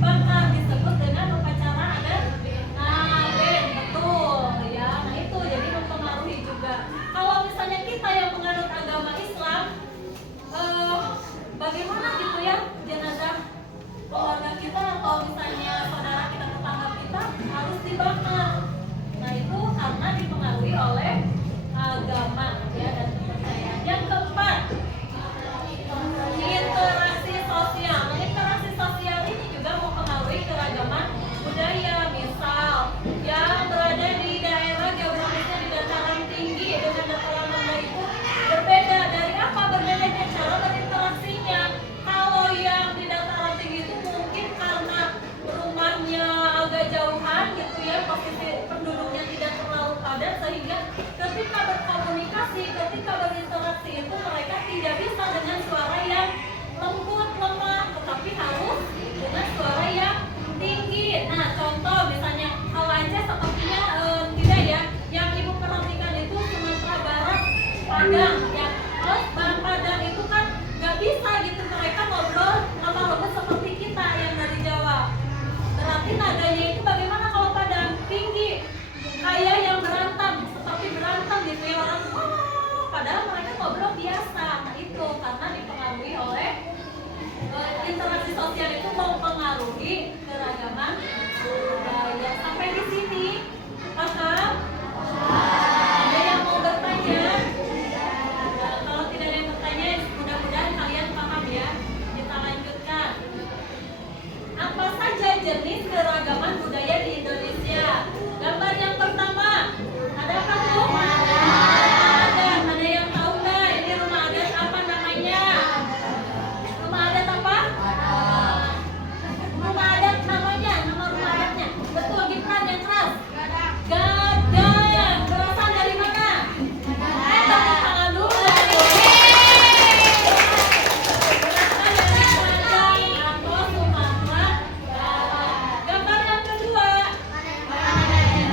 dibakar, disebut dengan upacara adat ngaben. Betul ya. Nah itu jadi mempengaruhi juga. Kalau misalnya kita yang menganut agama Islam, bagaimana gitu ya, jenazah keluarga kita atau misalnya saudara kita, tetangga kita harus dibakar. Nah itu karena dipengaruhi oleh agama ya dan kepercayaan. Yang keempat, interaksi sosial. Nah, interaksi sosial ini juga mempengaruhi keragaman budaya. Misal yang berada di daerah geografisnya di dataran tinggi dengan dataran rendah itu berbeda. Dari apa berbedanya? Cara berinteraksinya. Kalau yang di dataran tinggi itu mungkin karena rumahnya agak jauhan gitu ya, posisi penduduknya tidak terlalu padat, sehingga ketika berkomunikasi, ketika berinteraksi itu mereka tidak bisa dengan suara yang lembut, lemah, tetapi harus dengan suara yang tinggi. Nah contoh misalnya hal aja sepertinya tidak ya, yang ibu perhatikan itu Sumatera Barat, Padang ya. Padang itu kan nggak bisa gitu mereka ngobrol lemah lembut seperti kita yang dari Jawa. Berarti nadanya itu bagaimana kalau Padang? Tinggi, kayak yang berantem, seperti berantem gitu ya orang. Padahal mereka ngobrol biasa. Nah itu karena dipengaruhi oleh interaksi sosial itu mempengaruhi keragaman budaya. Sampai di sini paham? Ada yang mau bertanya? Kalau tidak ada yang bertanya, mudah-mudahan kalian paham ya. Kita lanjutkan. Apa saja jenis keragaman budaya di Indonesia? Gambar yang pertama, ada apa tuh? Ada yang tahu nggak? Ini rumah adat apa namanya? Rumah adat apa? Rumah adat namanya, nama rumah adatnya. Betul, Gibran yang keras. Gadang. Berasal dari mana? Tepuk tangan dulu. Berasal dari Padang atau Sumatera Barat. Gambar yang kedua,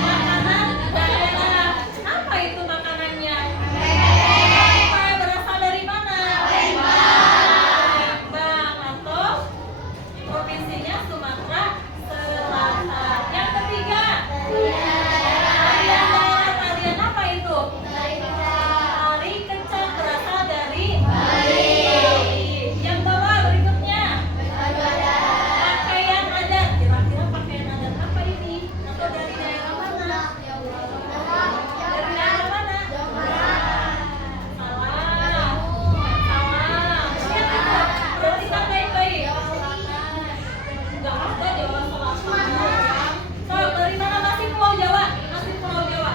makanan daerah. Apa itu makanannya? Pempek. Berasal dari mana? Palembang atau provinsinya Sumatera Selatan. Yang ketiga, tarian daerah. Tarian apa itu? Tari kecak. Berasal dari Bali. Yang bawah berikutnya, pakaian adat. Kira-kira pakaian adat apa ini? Atau dari daerah mana? Dari daerah mana? Salah. Lihat itu. Perhatikan baik-baik. Enggak ada Jawa Selatan. So, dari mana? Masih Pulau Jawa? Masih Pulau Jawa.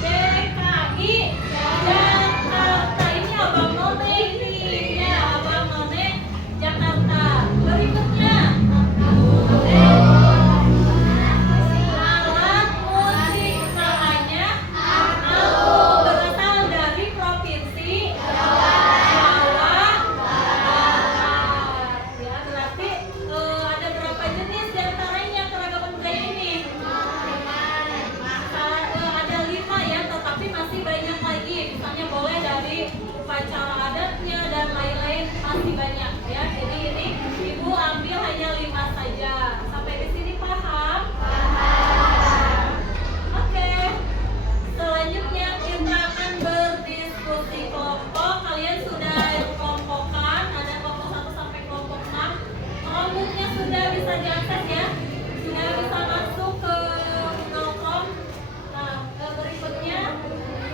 DKI Jakarta. Ini Abang None ini. Ya, Abang None Jakarta. Berikutnya, alat musik. Namanya alung. Berasal dari provinsi Jawa Barat. Ya, berarti ada berapa jenis diantaranya keragaman budaya ini? Ada 5 ya, tetapi masih banyak lagi. Misalnya boleh dari upacara adatnya dan lain-lain, masih banyak ya. Jadi ini ibu ambil hanya 5 saja. Sampai di sini paham? Oke. Selanjutnya kita akan berdiskusi kelompok. Kalian sudah kelompokan, ada kelompok 1 sampai kelompok 6. Kelompoknya sudah bisa diakses ya. Sudah bisa masuk ke Google Chrome. Nah, berikutnya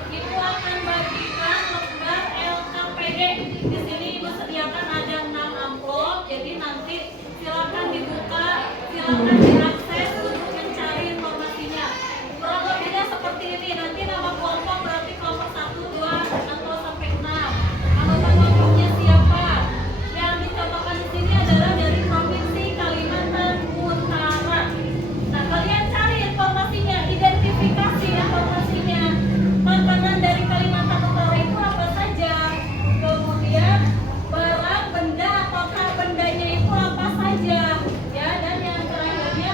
ibu akan bagikan lembar LKPD. Di sini ibu sediakan ada 6 amplop. Jadi nanti silakan dibuka, silakan diakses untuk mencari informasinya. Kurang lebihnya seperti ini. Nanti nama kelompok berarti kelompok 1, 2, atau sampai 6. Anggota kelompoknya siapa? Yang dicontohkan di sini adalah dari Provinsi Kalimantan Utara. Nah, kalian cari informasinya, identifikasi informasinya. Makanan dari Kalimantan Utara itu apa saja? Kemudian barang, benda, apakah bendanya itu apa saja? Ya, dan yang terakhirnya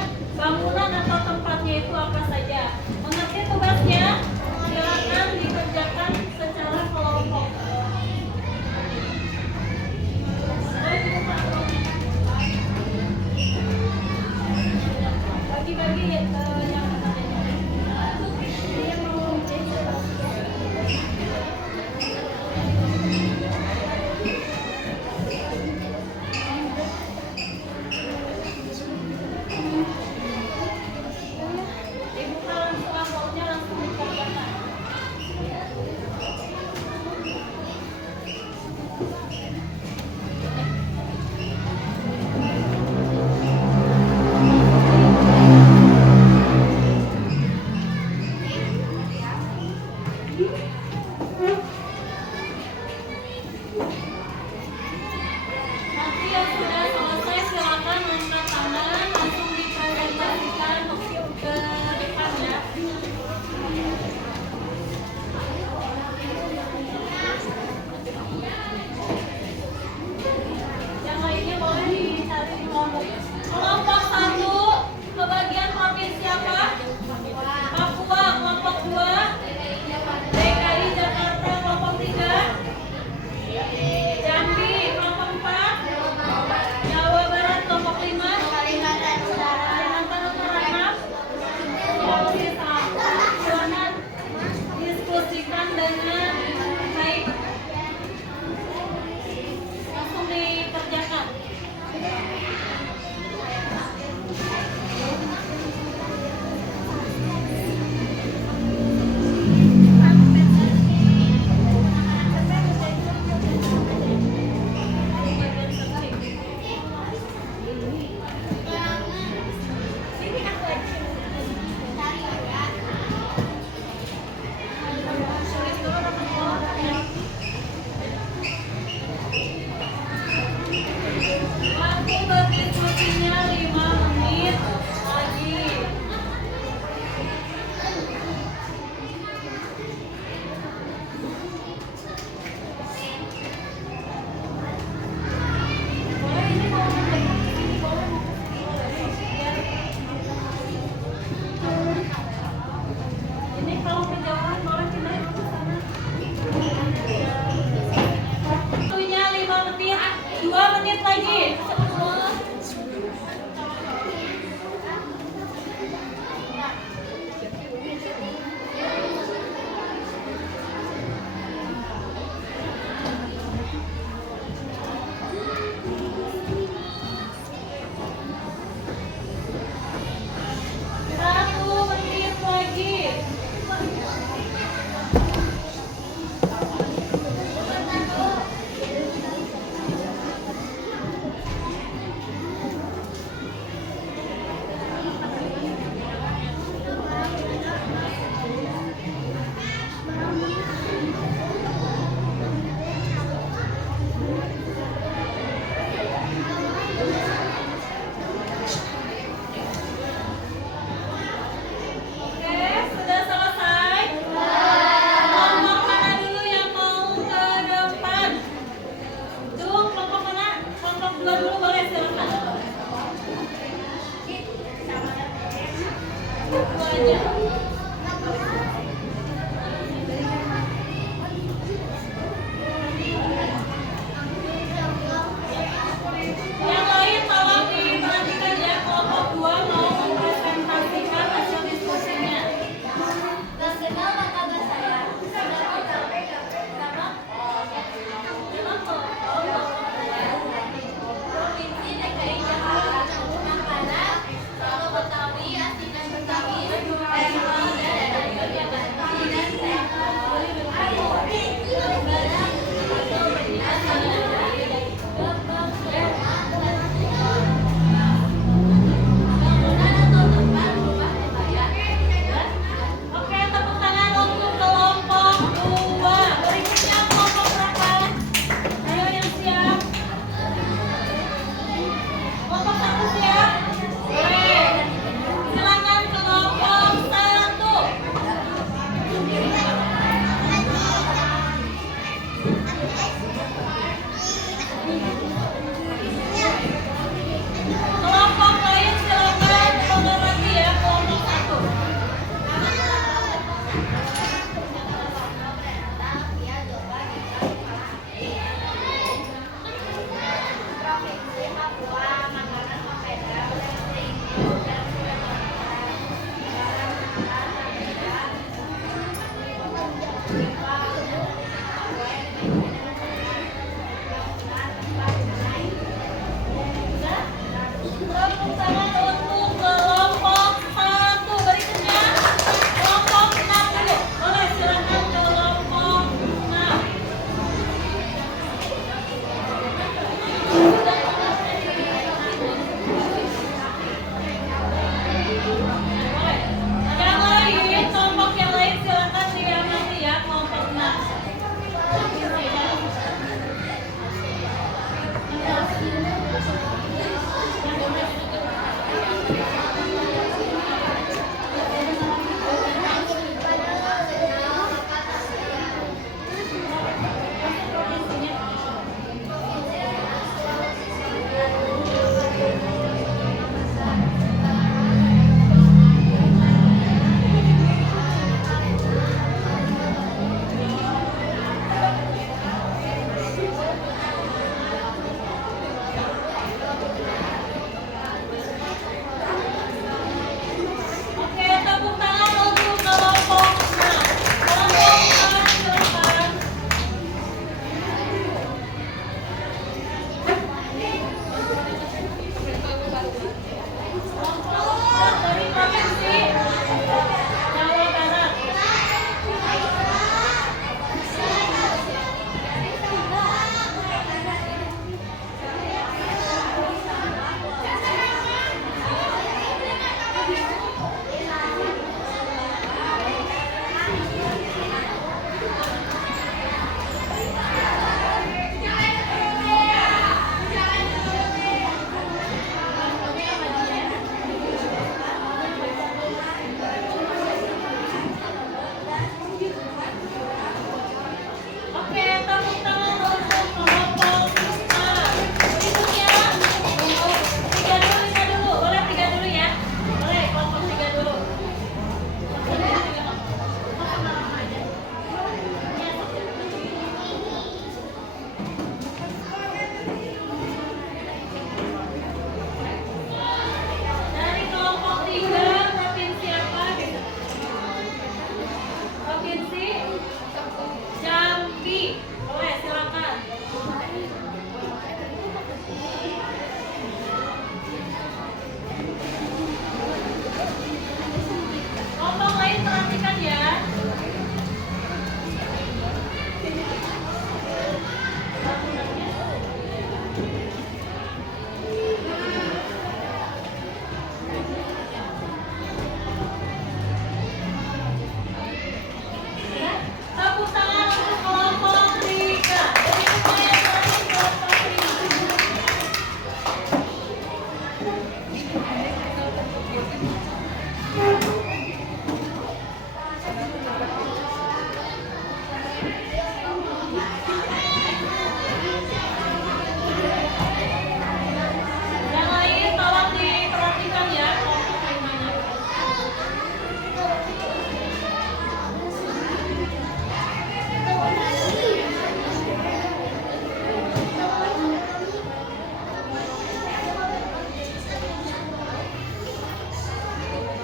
Yang lain tolong diperhatikan ya kelompok 5-nya.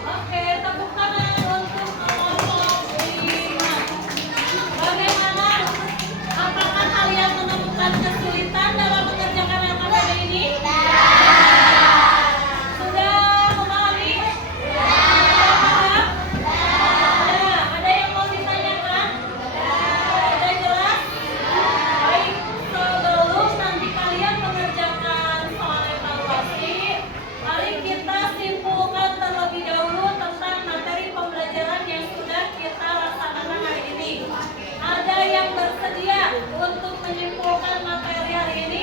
Oke, tepuk tangan untuk kelompok 5. Bagaimana? Apakah kalian menemukan kesulitan dalam mengerjakan LKPD ini? Sudah memahami? Sudah paham? Ada yang mau ditanyakan? Sudah jelas? Baik, sebelum nanti kalian mengerjakan soal evaluasi, mari kita simpulkan terlebih dahulu tentang materi pembelajaran yang sudah kita laksanakan hari ini. Ada yang bersedia untuk menyimpulkan materi hari ini?